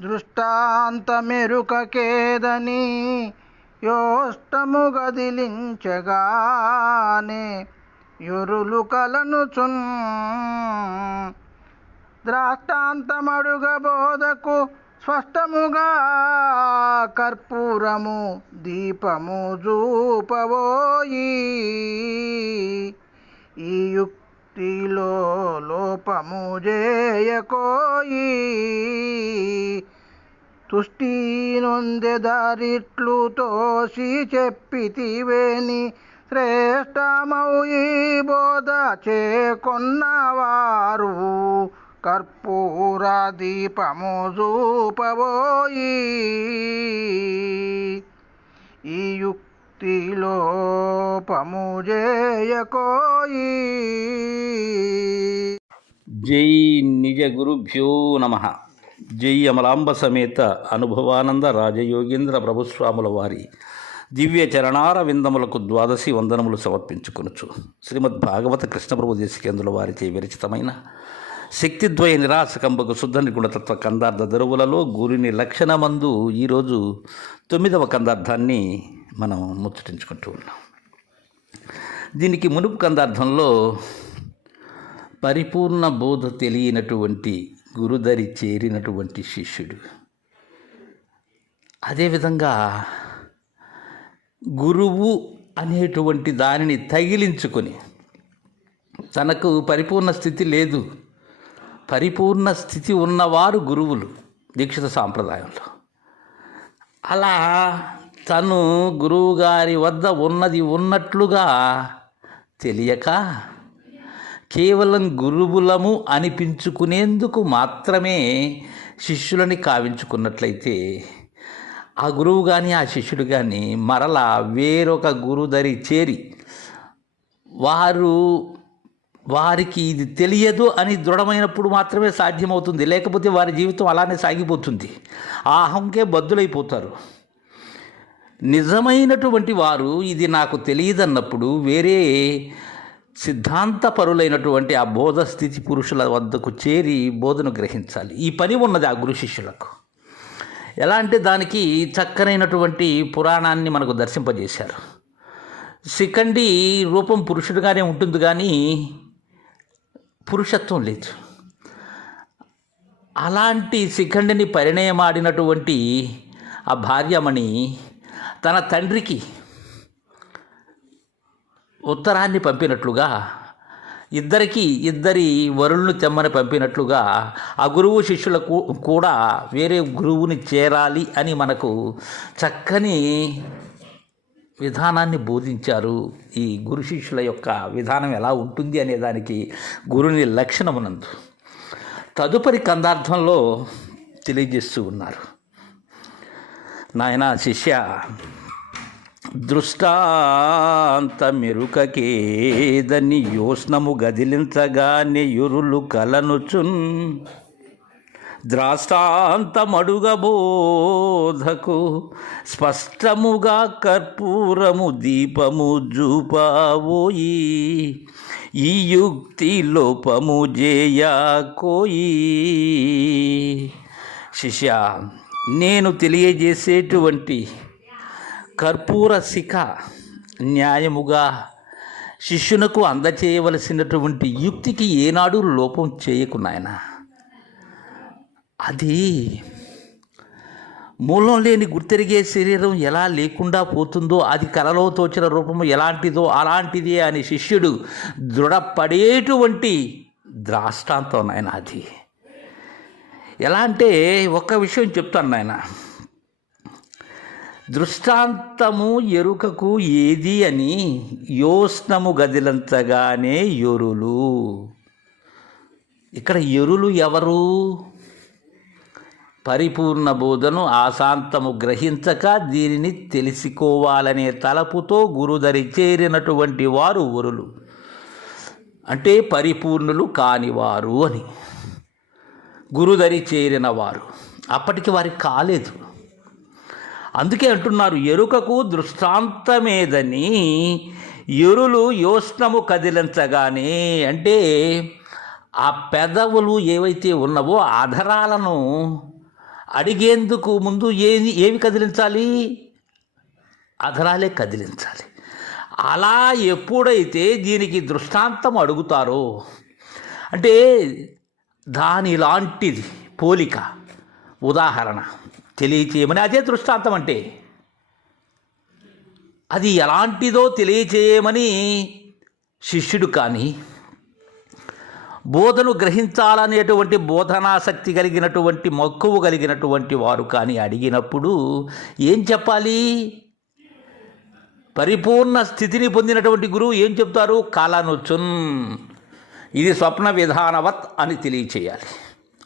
దృష్టాంతమెరుకకేదని యోష్టము గదిలించగానే యొరులు కలనుచున్ ద్రాష్టాంతమడుగ బోధకు స్పష్టముగా కర్పూరము దీపము చూపవోయి ఈ యుక్తిలో లోపము జేయకోయి. తుష్టి నొందెదారిట్లు తోసి చెప్పితివేని. శ్రేష్టమౌ ఈ బోధ చేకొన్నవారు. కర్పూర దీపము చూపబోయి ఈ యుక్తిలో పముజేయకోయి జై నిజ గురుభ్యో నమ. జై అమలాంబ సమేత అనుభవానంద రాజయోగేంద్ర ప్రభుస్వాముల వారి దివ్య చరణార విందములకు ద్వాదశి వందనములు సమర్పించుకొనుచు. శ్రీమద్ భాగవత కృష్ణప్రభు దేశికేంద్రుల వారిచే విరచితమైన శక్తిద్వయ నిరాశకంబకు శుద్ధ నిగుణతత్వ కందార్థ దరువులలో గురిని లక్షణమందు ఈరోజు తొమ్మిదవ కందార్థాన్ని మనం ముచ్చటించుకుంటూ ఉన్నాం. దీనికి మునుపు కందార్థంలో పరిపూర్ణ బోధ తెలియనటువంటి గురుదరి చేరినటువంటి శిష్యుడు. అదేవిధంగా గురువు అనేటువంటి దానిని తగిలించుకొని తనకు పరిపూర్ణ స్థితి లేదు. పరిపూర్ణ స్థితి ఉన్నవారు గురువులు దీక్షిత సాంప్రదాయంలో. అలా తను గురువుగారి వద్ద ఉన్నది ఉన్నట్లుగా తెలియక కేవలం గురువులము అనిపించుకునేందుకు మాత్రమే శిష్యులని కావించుకున్నట్లయితే ఆ గురువు కానీ ఆ శిష్యుడు కానీ మరలా వేరొక గురుదరి చేరి వారు వారికి ఇది తెలియదు అని దృఢమైనప్పుడు మాత్రమే సాధ్యమవుతుంది. లేకపోతే వారి జీవితం అలానే సాగిపోతుంది. ఆ అహంకే బద్దులైపోతారు. నిజమైనటువంటి వారు ఇది నాకు తెలియదన్నప్పుడు వేరే సిద్ధాంతపరులైనటువంటి ఆ బోధ స్థితి పురుషుల వద్దకు చేరి బోధను గ్రహించాలి. ఈ పని ఉన్నది ఆ గురు శిష్యులకు. ఎలా అంటే దానికి చక్కనైనటువంటి పురాణాన్ని మనకు దర్శింపజేశారు. శిఖండి రూపం పురుషుడుగానే ఉంటుంది కానీ పురుషత్వం లేదు. అలాంటి శిఖండిని పరిణయమాడినటువంటి ఆ భార్యమణి తన తండ్రికి ఉత్తరాన్ని పంపినట్లుగా ఇద్దరికి ఇద్దరి వరులను తెమ్మని పంపినట్లుగా ఆ గురువు శిష్యులకు కూడా వేరే గురువుని చేరాలి అని మనకు చక్కని విధానాన్ని బోధించారు. ఈ గురు శిష్యుల యొక్క విధానం ఎలా ఉంటుంది అనే దానికి గురుని లక్షణమునందు తదుపరి కందార్థంలో తెలియజేస్తూ ఉన్నారు. నాయన శిష్య దృష్టాంతమెరుకకేదని యోష్ణము గదిలించగానే యురులు కలనుచున్. ద్రాష్టాంతమడుగబోధకు స్పష్టముగా కర్పూరము దీపము జూపావోయి. ఈ యుక్తి లోపము జేయాకోయి. శిష్య నేను తెలియజేసేటువంటి కర్పూర శిఖ న్యాయముగా శిష్యునకు అందచేయవలసినటువంటి యుక్తికి ఏనాడు లోపం చేయకు నాయన. అది మూలం లేని గుర్తెరిగే శరీరం ఎలా లేకుండా పోతుందో అది కలలో తోచిన రూపము ఎలాంటిదో అలాంటిదే అని శిష్యుడు దృఢపడేటువంటి ద్రాష్టాంతం నాయన అది. ఎలా అంటే ఒక్క విషయం చెప్తాను నాయన. దృష్టాంతము ఎరుకకు ఏది అని యోస్నము గదిలంతగానే ఎరులు. ఇక్కడ ఎరులు ఎవరు? పరిపూర్ణ బోధను ఆశాంతము గ్రహించక దీనిని తెలుసుకోవాలనే తలపుతో గురుదరి చేరినటువంటి వారు ఒరులు. అంటే పరిపూర్ణులు కానివారు అని. గురుదరి చేరిన వారు అప్పటికి వారికి కాలేదు. అందుకే అంటున్నారు ఎరుకకు దృష్టాంతమేదని ఎరులు యోష్ణము కదిలించగానే అంటే ఆ పెదవులు ఏవైతే ఉన్నవో అధరాలను అడిగేందుకు ముందు ఏది ఏవి కదిలించాలి? అధరాలే కదిలించాలి. అలా ఎప్పుడైతే దీనికి దృష్టాంతం అడుగుతారో అంటే దాని లాంటిది పోలిక ఉదాహరణ. తెలియచేయమని అదే దృష్టాంతం అంటే. అది ఎలాంటిదో తెలియచేయమని శిష్యుడు కానీ బోధను గ్రహించాలనేటువంటి బోధనాసక్తి కలిగినటువంటి మక్కువ కలిగినటువంటి వారు కానీ అడిగినప్పుడు ఏం చెప్పాలి? పరిపూర్ణ స్థితిని పొందినటువంటి గురువు ఏం చెప్తారు? కాలనుచున్ ఇది స్వప్న విధానవత్ అని తెలియచేయాలి.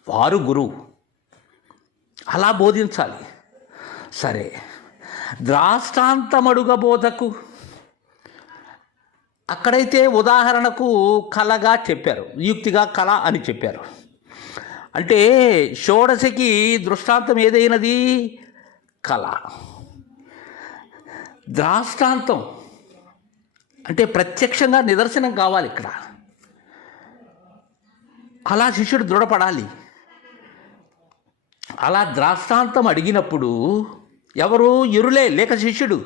వారు గురువు. అలా బోధించాలి. సరే ద్రాష్టాంతమడుగ బోధకు అక్కడైతే ఉదాహరణకు కళగా చెప్పారు యుక్తిగా కళ అని చెప్పారు. అంటే షోడశకి దృష్టాంతం ఏదైనది? కళ. ద్రాష్టాంతం అంటే ప్రత్యక్షంగా నిదర్శనం కావాలి ఇక్కడ. అలా శిష్యుడు దృఢపడాలి. అలా ద్రాష్టాంతం అడిగినప్పుడు ఎవరు ఎరులే లేక శిష్యుడు.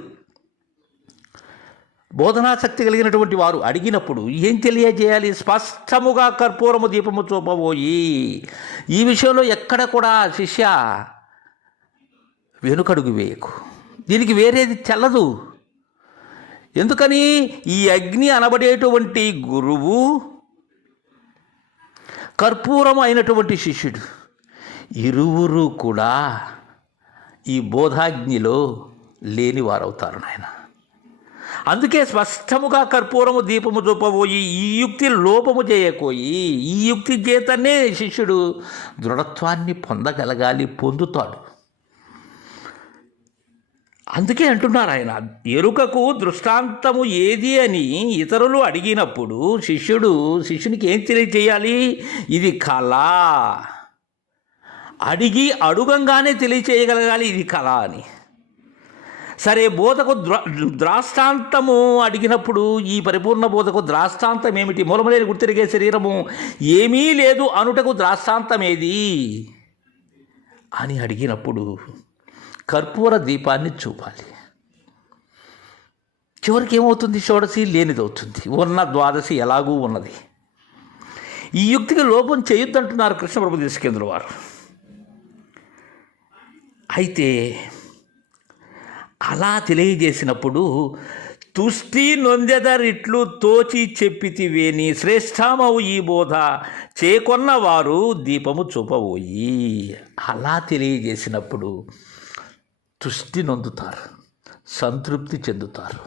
బోధనాసక్తి కలిగినటువంటి వారు అడిగినప్పుడు ఏం తెలియజేయాలి? స్పష్టముగా కర్పూరము దీపము చూపబోయి ఈ విషయంలో ఎక్కడ కూడా శిష్య వెనుకడుగు వేయకు. దీనికి వేరేది చల్లదు ఎందుకని? ఈ అగ్ని అనబడేటువంటి గురువు కర్పూరం అయినటువంటి శిష్యుడు. ఇరువురు కూడా ఈ బోధాగ్నిలో లేనివారవుతారు నాయన. అందుకే స్పష్టముగా కర్పూరము దీపము చూపబోయి ఈ యుక్తి లోపము చేయకోయి ఈ యుక్తి చేతనే శిష్యుడు దృఢత్వాన్ని పొందగలగాలి పొందుతాడు. అందుకే అంటున్నారు ఆయన ఎరుకకు దృష్టాంతము ఏది అని ఇతరులు అడిగినప్పుడు శిష్యుడు శిష్యునికి ఏం తెలియజేయాలి? ఇది కళ. అడిగి అడుగంగానే తెలియచేయగలగాలి ఇది కళ అని. సరే బోధకు ద్రాష్టాంతము అడిగినప్పుడు ఈ పరిపూర్ణ బోధకు ద్రాష్టాంతం ఏమిటి? మూలమలేని గుర్తిరిగే శరీరము ఏమీ లేదు అనుటకు ద్రాష్టాంతం ఏది? అని అడిగినప్పుడు కర్పూర దీపాన్ని చూపాలి. చివరికి ఏమవుతుంది? షోడశి లేనిదవుతుంది. ఉన్న ద్వాదశి ఎలాగూ ఉన్నది. ఈ యుక్తికి లోపం చేయొద్దంటున్నారు కృష్ణప్రభు దేశకేంద్రుల వారు. అయితే అలా తెలియజేసినప్పుడు తుష్టి నొందెదరిట్లు తోచి చెప్పితివేని శ్రేష్టమవు ఈ బోధ చేకొన్న వారు దీపము చూపబోయి. అలా తెలియజేసినప్పుడు తుష్టి నొందుతారు సంతృప్తి చెందుతారు.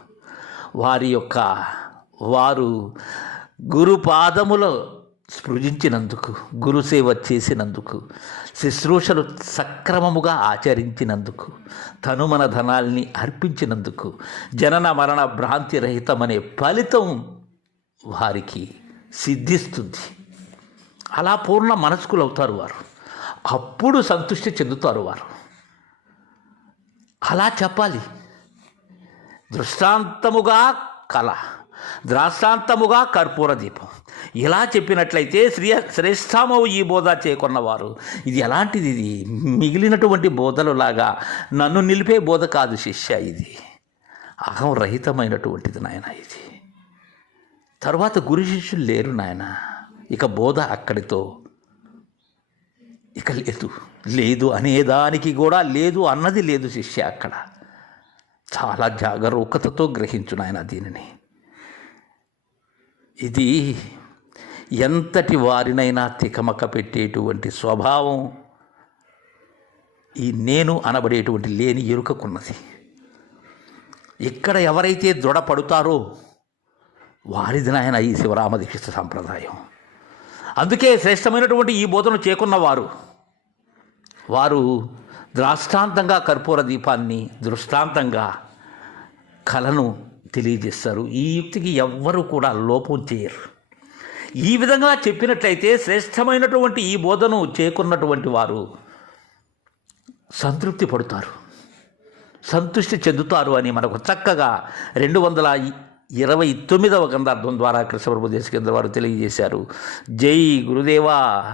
వారి యొక్క వారు గురుపాదములో స్పృజించినందుకు గురుసేవ చేసినందుకు శుశ్రూషలు సక్రమముగా ఆచరించినందుకు తనుమన ధనాల్ని అర్పించినందుకు జనన మరణ భ్రాంతి రహితమనే ఫలితం వారికి సిద్ధిస్తుంది. అలా పూర్ణ మనస్కులు అవుతారు వారు. అప్పుడు సంతృష్టి చెందుతారు వారు. అలా చెప్పాలి. దృష్టాంతముగా కళ ద్రాష్టాంతముగా కర్పూర దీపం. ఇలా చెప్పినట్లయితే శ్రీ శ్రేష్టమవు ఈ బోధ చేకొన్నవారు. ఇది ఎలాంటిది ఇది? మిగిలినటువంటి బోధలు లాగా నన్ను నిలిపే బోధ కాదు శిష్య ఇది. అహం రహితమైనటువంటిది నాయన ఇది. తర్వాత గురు శిష్యులు లేరు నాయన. ఇక బోధ అక్కడితో ఇక లేదు. లేదు అనేదానికి కూడా లేదు అన్నది లేదు శిష్య అక్కడ. చాలా జాగరూకతతో గ్రహించు నాయన దీనిని. ఇది ఎంతటి వారినైనా తికమక పెట్టేటువంటి స్వభావం ఈ నేను అనబడేటువంటి లేని ఎరుకకున్నది. ఇక్కడ ఎవరైతే దృఢపడుతారో వారిది నాయన ఈ శివరామదీక్షిత సాంప్రదాయం. అందుకే శ్రేష్టమైనటువంటి ఈ బోధను చేకున్నవారు వారు ద్రాష్టాంతంగా కర్పూర దీపాన్ని దృష్టాంతంగా కళను తెలియజేస్తారు. ఈ యుక్తికి ఎవ్వరూ కూడా లోపం చేయరు. ఈ విధంగా చెప్పినట్లయితే శ్రేష్టమైనటువంటి ఈ బోధను చేకున్నటువంటి వారు సంతృప్తి పడుతారు. సంతృష్టి చెందుతారు అని మనకు చక్కగా రెండు వందల ఇరవై తొమ్మిదవ గంధార్థం ద్వారా కృష్ణప్రభు దేశకేంద్ర వారు తెలియజేశారు. జై గురుదేవా.